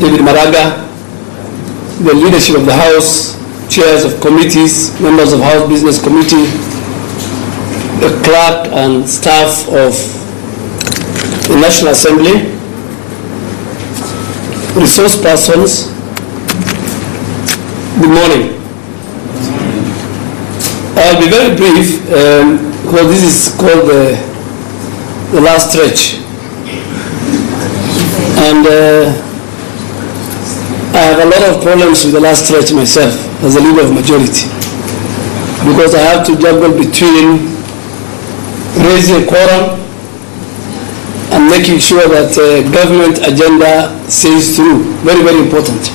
David Maraga, the leadership of the House, chairs of committees, members of House Business Committee, the clerk and staff of the National Assembly, resource persons, good morning. I'll be very brief because this is called the last stretch. And I have a lot of problems with the last stretch myself as a leader of majority, because I have to juggle between raising a quorum and making sure that government agenda sails through. Very, very important.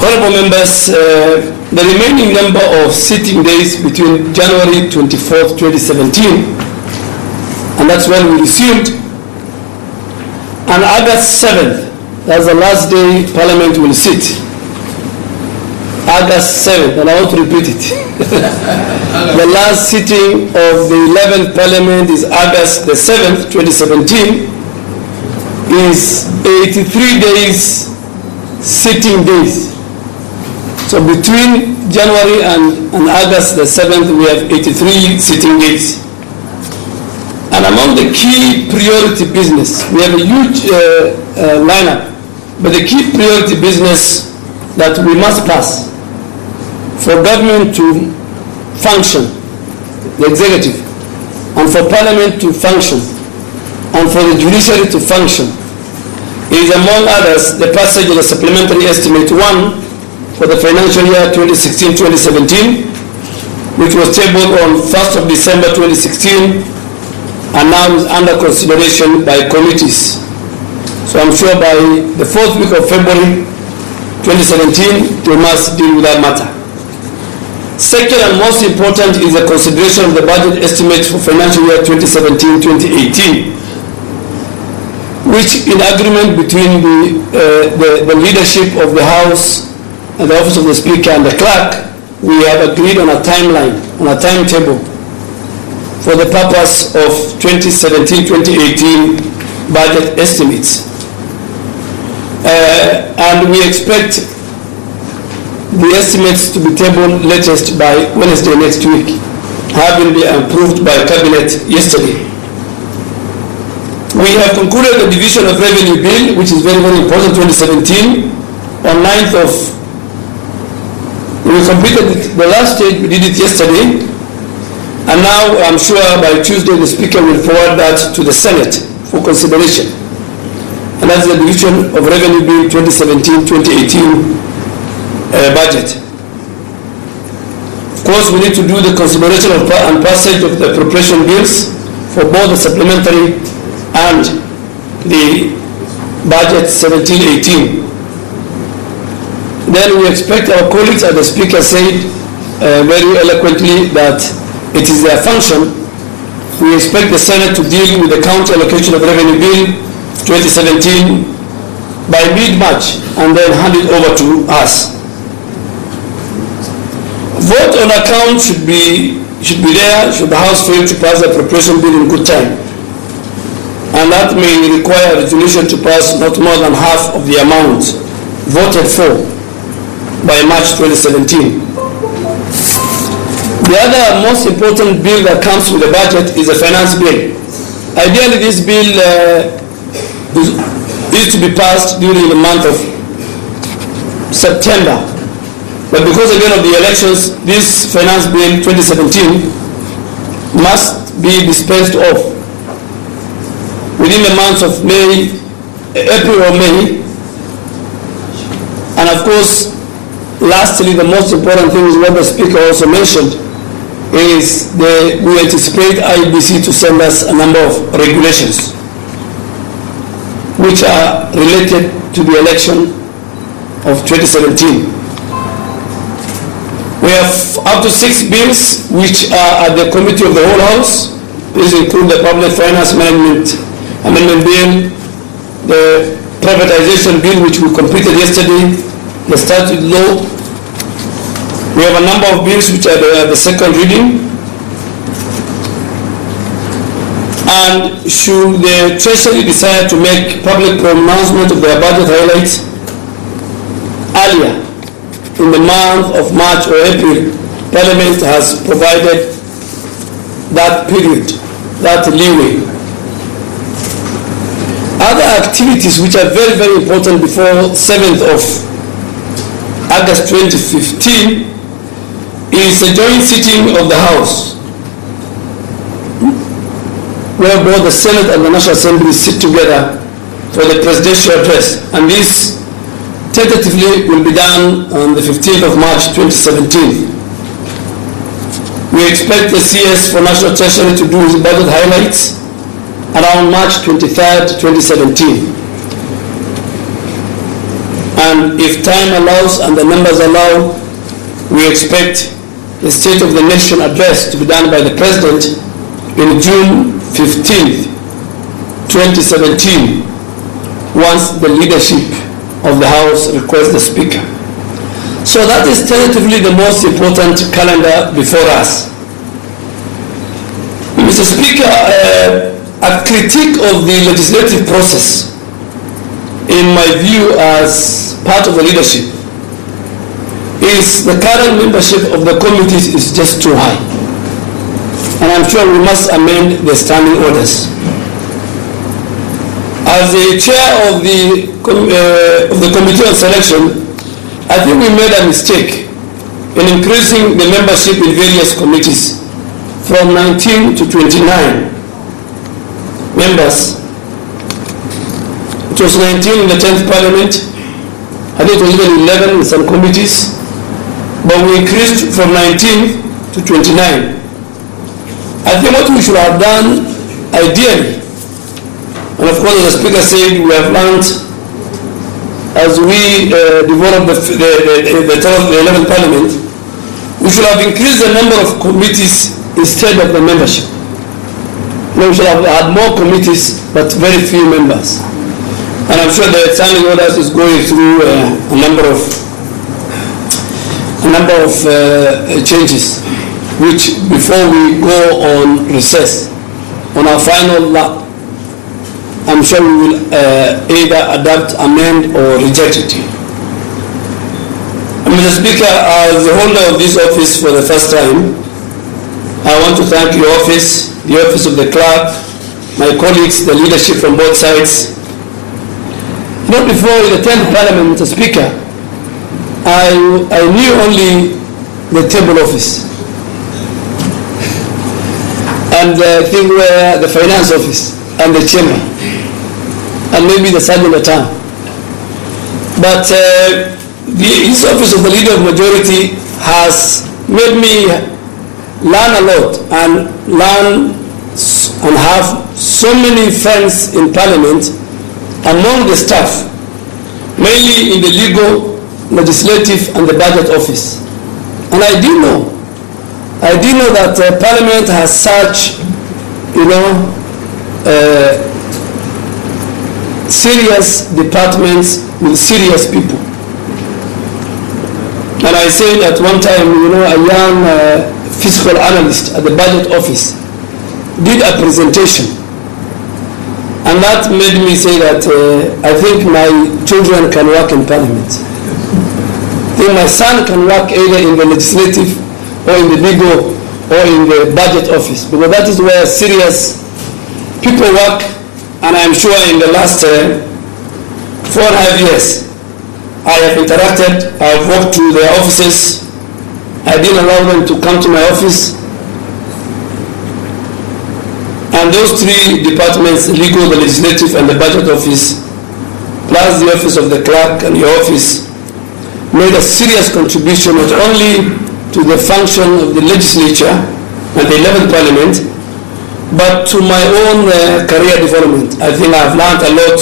Honorable members, the remaining number of sitting days between January 24th, 2017, and that's when we resumed, and August 7th, that's the last day Parliament will sit. August 7th, and I want to repeat it. The last sitting of the 11th Parliament is August the 7th, 2017, is 83 days sitting days. So between January and August the 7th, we have 83 sitting days. And among the key priority business, we have a huge lineup, but the key priority business that we must pass for government to function, the executive, and for Parliament to function, and for the judiciary to function, is among others the passage of the Supplementary Estimate 1 for the financial year 2016-2017, which was tabled on 1st of December 2016 and now is under consideration by committees. So I'm sure by the 4th week of February 2017, we must deal with that matter. Second and most important is the consideration of the budget estimates for financial year 2017-2018, which in agreement between the leadership of the House and the Office of the Speaker and the Clerk, we have agreed on a timeline, on a timetable for the purpose of 2017-2018 budget estimates. And we expect the estimates to be tabled latest by Wednesday next week, having been approved by Cabinet yesterday. We have concluded the division of revenue bill, which is very, very important, 2017, on 9th of, we completed the last stage, we did it yesterday, and now I'm sure by Tuesday the Speaker will forward that to the Senate for consideration. And that's the division of revenue bill 2017-2018 budget. Of course, we need to do the consideration of and passage of the appropriation bills for both the supplementary and the budget 17-18. Then we expect our colleagues, as the Speaker said very eloquently, that it is their function. We expect the Senate to deal with the county allocation of revenue bill 2017 by mid-March and then hand it over to us. Vote on account should be there should the House fail to pass the appropriation bill in good time. And that may require a resolution to pass not more than half of the amount voted for by March 2017. The other most important bill that comes with the budget is the finance bill. Ideally, this bill is to be passed during the month of September. But because again of the elections, this finance bill 2017 must be dispensed of within the months of April or May. And of course, lastly, the most important thing is what the Speaker also mentioned, is we anticipate IBC to send us a number of regulations which are related to the election of 2017. We have up to 6 bills which are at the committee of the whole House. These include the Public Finance Management Amendment Bill, the Privatization Bill which we completed yesterday, the Statute Law. We have a number of bills which are the second reading. And should the Treasury decide to make public pronouncement of their budget highlights earlier in the month of March or April, Parliament has provided that period, that leeway. Other activities which are very, very important before 7th of August 2015 is a joint sitting of the House, where both the Senate and the National Assembly sit together for the presidential address. And this tentatively will be done on the 15th of March 2017. We expect the CS for National Treasury to do his budget highlights around March 23rd, 2017. And if time allows and the numbers allow, we expect the State of the Nation address to be done by the President in June 15th, 2017, once the leadership of the House requests the Speaker. So that is tentatively the most important calendar before us. Mr. Speaker, a critique of the legislative process, in my view as part of the leadership, is the current membership of the committees is just too high. And I'm sure we must amend the standing orders. As the chair of the Committee on Selection, I think we made a mistake in increasing the membership in various committees from 19 to 29 members. It was 19 in the 10th Parliament. I think it was even 11 in some committees. But we increased from 19 to 29. I think what we should have done, ideally, and of course, as the Speaker said, we have learned as we develop the 11th Parliament, we should have increased the number of committees instead of the membership. We should have had more committees, but very few members. And I'm sure the standing orders is going through a number of changes, which before we go on recess, on our final lap, I'm sure we will either adapt, amend, or reject it. Mr. Speaker, as the holder of this office for the first time, I want to thank your office, the office of the clerk, my colleagues, the leadership from both sides. Not before the 10th Parliament, Mr. Speaker, I knew only the table office. And I think where the finance office and the chamber, and maybe the sergeant at arms. But this office of the leader of majority has made me learn a lot and have so many friends in Parliament among the staff, mainly in the legal, legislative, and the budget office. And I did know that Parliament has such, serious departments with serious people. And I said at one time, a young fiscal analyst at the budget office did a presentation, and that made me say that I think my children can work in Parliament. I think my son can work either in the legislative or in the legal or in the budget office, because that is where serious people work. And I'm sure in the last 4.5 years, I have interacted, I have walked to their offices. I didn't allow them to come to my office. And those three departments, the legal, the legislative, and the budget office, plus the office of the clerk and your office, made a serious contribution not only to the function of the legislature and the 11th Parliament, but to my own career development. I think I've learned a lot.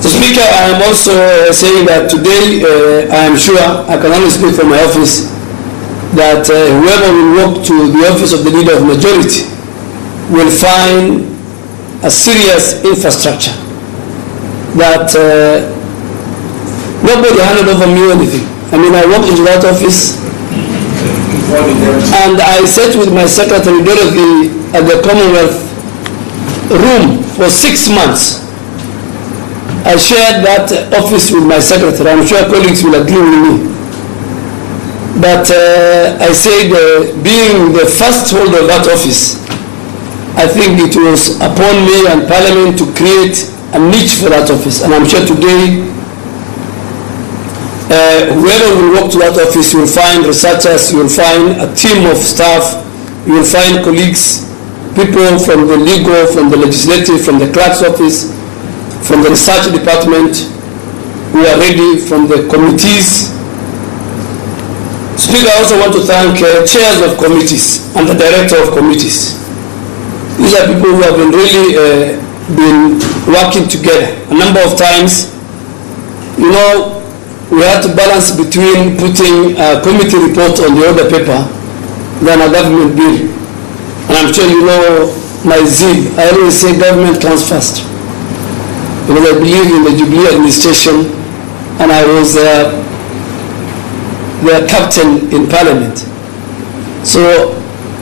So, Speaker, I am also saying that today, I am sure, I can only speak for my office, that whoever will walk to the office of the leader of majority will find a serious infrastructure that nobody handed over me anything. I mean, I walked into that office and I sat with my secretary, Dorothy, at the Commonwealth room for 6 months. I shared that office with my secretary. I'm sure colleagues will agree with me. But I said, being the first holder of that office, I think it was upon me and Parliament to create a niche for that office. And I'm sure today, whoever will walk to that office, you will find researchers, you will find a team of staff, you will find colleagues, people from the legal, from the legislative, from the clerk's office, from the research department, who are ready, from the committees. Speaker, I also want to thank chairs of committees and the director of committees. These are people who have been really been working together. A number of times, you know, we had to balance between putting a committee report on the other paper than a government bill. And I'm sure you know my zeal. I always say government comes first, because I believe in the Jubilee administration, and I was their captain in Parliament. So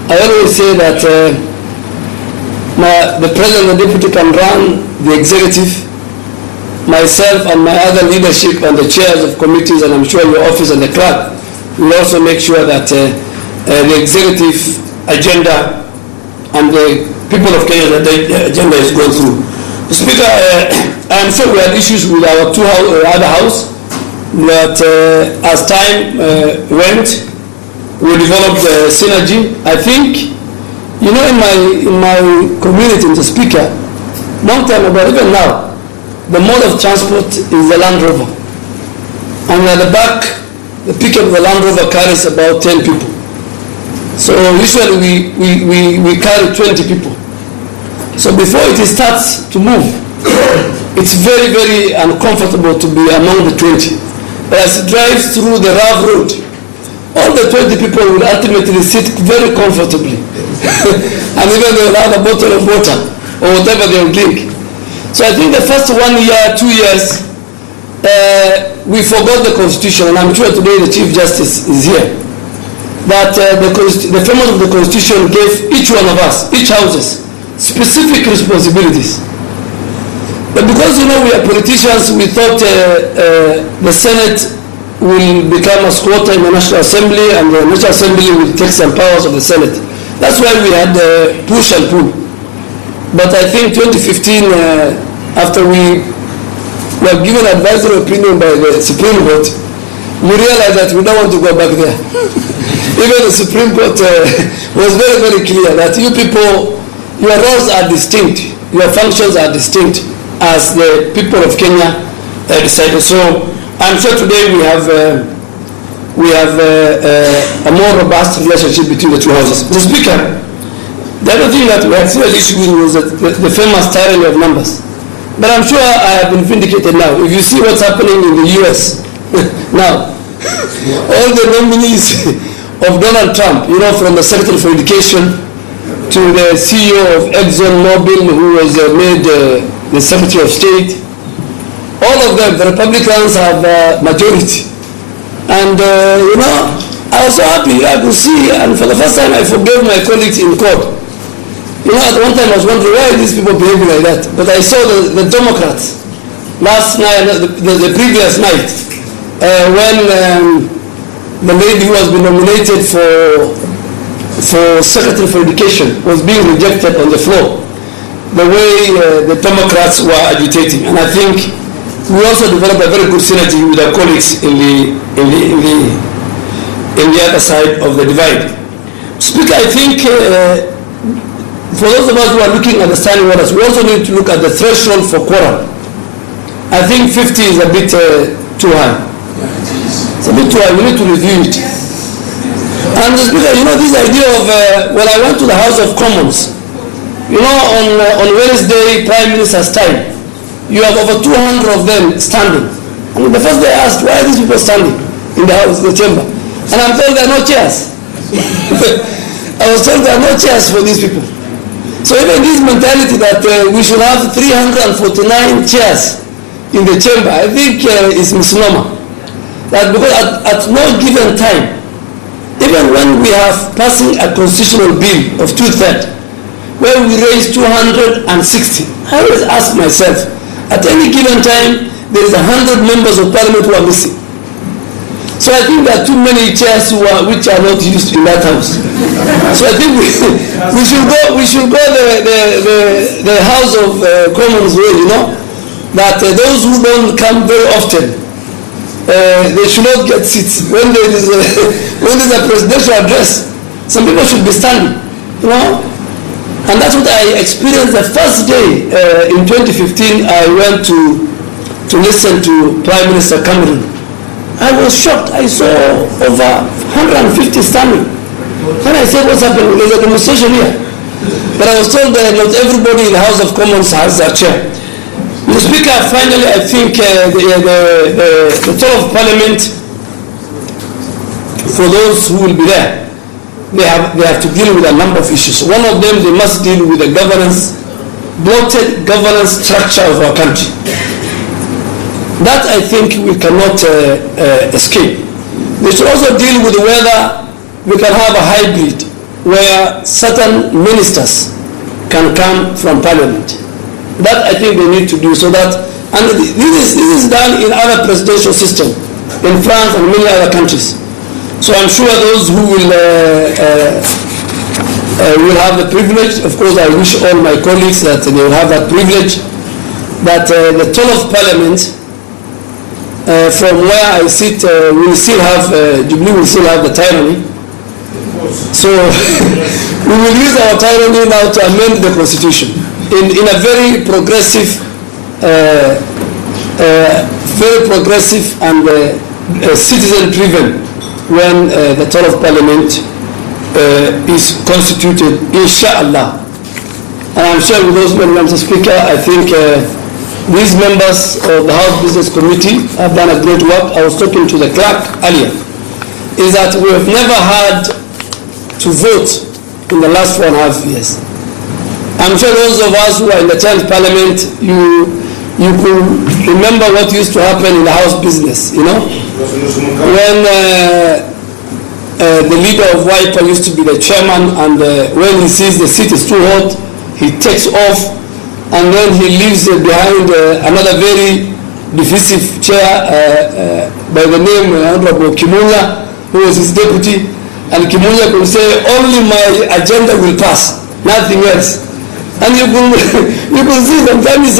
I always say that the President and the Deputy can run the executive, myself and my other leadership and the chairs of committees, and I'm sure your office and the clerk will also make sure that the executive agenda and the people of Kenya, that the agenda is going through. Speaker, I'm sure we had issues with our other house, but as time went, we developed synergy. I think, you know, in my community, Mr. Speaker, long time ago, even now, the mode of transport is the Land Rover. And at the back, the pickup of the Land Rover carries about 10 people. So usually we carry 20 people. So before it starts to move, it's very, very uncomfortable to be among the 20. But as it drives through the rough road, all the 20 people will ultimately sit very comfortably. And even they will have a bottle of water or whatever they will drink. So I think the first 1 year, 2 years, we forgot the Constitution, and I'm sure today the Chief Justice is here. That the framework of the Constitution gave each one of us, each houses, specific responsibilities. But because, you know, we are politicians, we thought the Senate will become a squatter in the National Assembly, and the National Assembly will take some powers of the Senate. That's why we had push and pull. But I think 2015, after we were given advisory opinion by the Supreme Court, we realized that we don't want to go back there. Even the Supreme Court was very, very clear that you people, your roles are distinct, your functions are distinct as the people of Kenya decided. So I'm sure today we have a more robust relationship between the two houses. Mr. Speaker, the other thing that we had serious issue with was the famous tyranny of numbers. But I'm sure I have been vindicated now. If you see what's happening in the US now, all the nominees of Donald Trump, you know, from the Secretary for Education to the CEO of ExxonMobil, who was made the Secretary of State, all of them, the Republicans have majority. And, you know, I was so happy I could see, and for the first time I forgave my colleagues in court. You know, at one time I was wondering, why are these people behaving like that? But I saw the Democrats last night, the previous night, when the lady who has been nominated for Secretary for Education was being rejected on the floor, the way the Democrats were agitating. And I think we also developed a very good synergy with our colleagues in the other side of the divide. Speaker, I think for those of us who are looking at the standing orders, we also need to look at the threshold for quorum. I think 50 is a bit too high. It's a bit too high. We need to review it. And Speaker, you know, this idea of, when I went to the House of Commons, you know, on Wednesday, Prime Minister's time, you have over 200 of them standing. And the first day I asked, why are these people standing in the House, the chamber? And I'm told there are no chairs. I was told there are no chairs for these people. So even this mentality that we should have 349 chairs in the chamber, I think is misnomer. That because at no given time, even when we have passing a constitutional bill of 2/3, where we raised 260. I always ask myself, at any given time, there is 100 members of parliament who are missing. So I think there are too many chairs which are not used in that house. So I think we should go the House of Commons way, you know, that those who don't come very often, they should not get seats. When there is a presidential address, some people should be standing, you know. And that's what I experienced the first day in 2015. I went to listen to Prime Minister Cameron. I was shocked. I saw over 150 standing. And I said, what's happening? There's a demonstration here. But I was told that not everybody in the House of Commons has a chair. Mr. Speaker, finally, I think the tour of Parliament, for those who will be there, they have to deal with a number of issues. One of them, they must deal with the bloated governance structure of our country. That I think we cannot escape. They should also deal with whether we can have a hybrid where certain ministers can come from Parliament. That I think they need to do, so that, and this is done in other presidential systems, in France and many other countries. So I'm sure those who will have the privilege, of course I wish all my colleagues that they will have that privilege, that the tour of Parliament, from where I sit, we will still have, Jubilee will still have the tyranny. So we will use our tyranny now to amend the constitution in a very progressive and citizen-driven, when the tour of Parliament is constituted, inshallah. And I'm sure with those men, Mr. Speaker, I think these members of the House Business Committee have done a great work. I was talking to the clerk earlier, is that we have never had to vote in the last 4.5 years. I'm sure those of us who are in the 10th Parliament, you could remember what used to happen in the House business, you know? When the leader of Wiper used to be the chairman, and when he sees the seat is too hot, he takes off, and then he leaves behind another very divisive chair by the name Honorable Kimunya, who was his deputy, and Kimunya could say, only my agenda will pass, nothing else. And you could see sometimes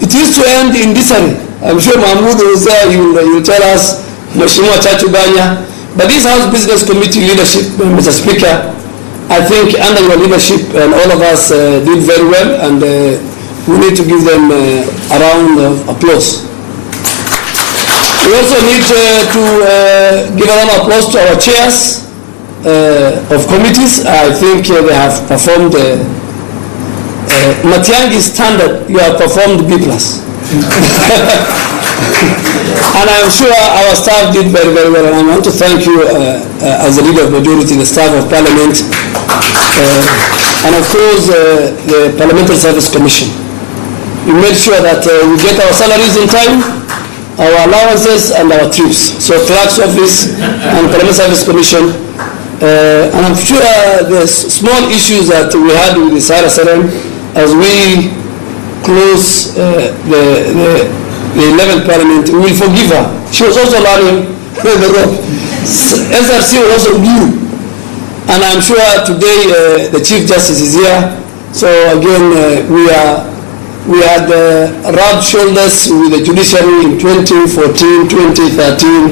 it used to end in disarray. I'm sure Mahmoud was there, he will tell us, Mheshimiwa Chachubanya. But this House Business Committee leadership, Mr. Speaker, I think under your leadership, and all of us did very well, and we need to give them a round of applause. We also need to give a round of applause to our chairs of committees. I think they have performed Matiangi standard, you have performed B+. And I'm sure our staff did very, very well. And I want to thank you as the leader of majority, the staff of Parliament, and of course the Parliamentary Service Commission. We made sure that we get our salaries in time, our allowances and our trips. So Clerk's Office and Parliamentary Service Commission. And I'm sure the small issues that we had with the Sahara Serem, as we close the 11th Parliament, we will forgive her. She was also learning the rope. SRC was also new. And I'm sure today the Chief Justice is here. So again, we had rubbed shoulders with the judiciary in 2014, 2013,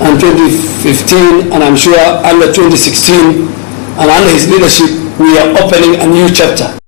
and 2015, and I'm sure under 2016, and under his leadership, we are opening a new chapter.